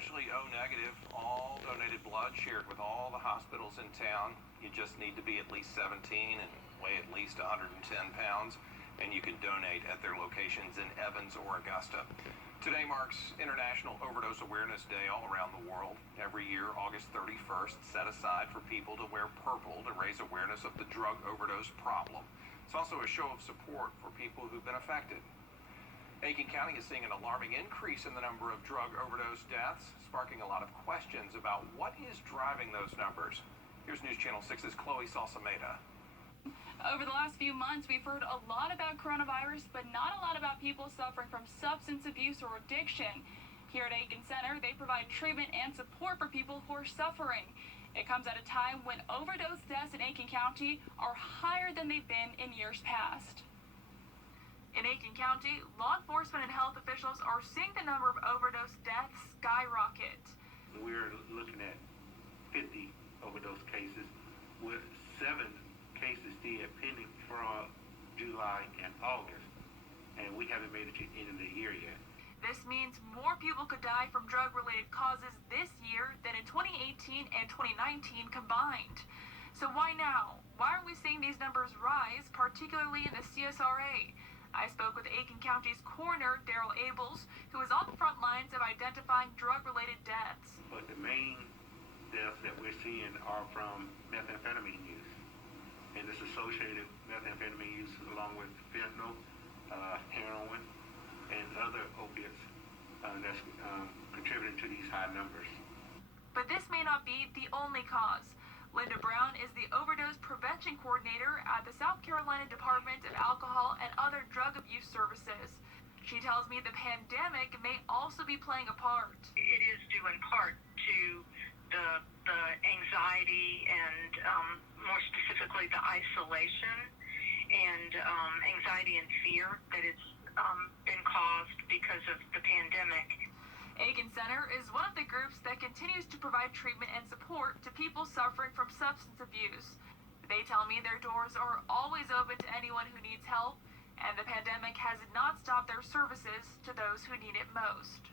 internationally O negative, all donated blood shared with all the hospitals in town. You just need to be at least 17 and weigh at least 110 pounds, and you can donate at their locations in Evans or Augusta. Today marks International Overdose Awareness Day all around the world. Every year, August 31st, set aside for people to wear purple to raise awareness of the drug overdose problem. It's also a show of support for people who've been affected. Aiken County is seeing an alarming increase in the number of drug overdose deaths, sparking a lot of questions about what is driving those numbers. Here's News Channel 6's Chloe Salameda. Over the last few months, we've heard a lot about coronavirus, but not a lot about people suffering from substance abuse or addiction. Here at Aiken Center, they provide treatment and support for people who are suffering. It comes at a time when overdose deaths in Aiken County are higher than they've been in years past. In Aiken County, law enforcement and health officials are seeing the number of overdose deaths skyrocket. We're looking at 50 overdose cases, with 7 cases still pending from July and August, and we haven't made it to the end of the year yet. This means more people could die from drug-related causes this year than in 2018 and 2019 combined. So why now? Why are we seeing these numbers rise, particularly in the CSRA? I spoke with Aiken County's coroner, Daryl Abels, who is on the front lines of identifying drug-related deaths. But the main deaths that we're seeing are from methamphetamine use, and this associated methamphetamine use along with fentanyl, heroin, and other opiates that's contributing to these high numbers. But this may not be the only cause. Linda Brown is the overdose prevention coordinator at the South Carolina Department of Alcohol and Other Drug Abuse Services. She tells me the pandemic may also be playing a part. It is due in part to the anxiety and more specifically the isolation and anxiety and fear that has been caused because of the pandemic. Aiken Center is one of the groups that continues to provide treatment and support to people suffering from substance abuse. They tell me their doors are always open to anyone who needs help, and the pandemic has not stopped their services to those who need it most.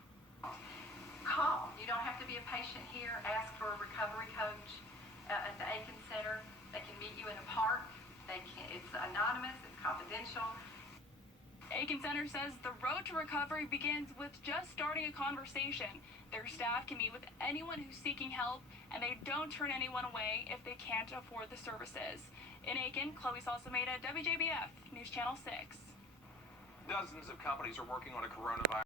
Call. You don't have to be a patient here. Ask for a recovery coach at the Aiken Center. They can meet you in a park. It's anonymous. It's confidential. Aiken Center says the road to recovery begins with just starting a conversation. Their staff can meet with anyone who's seeking help, and they don't turn anyone away if they can't afford the services. In Aiken, Chloe Salameda, Wjbf, News Channel 6. Dozens of companies are working on a coronavirus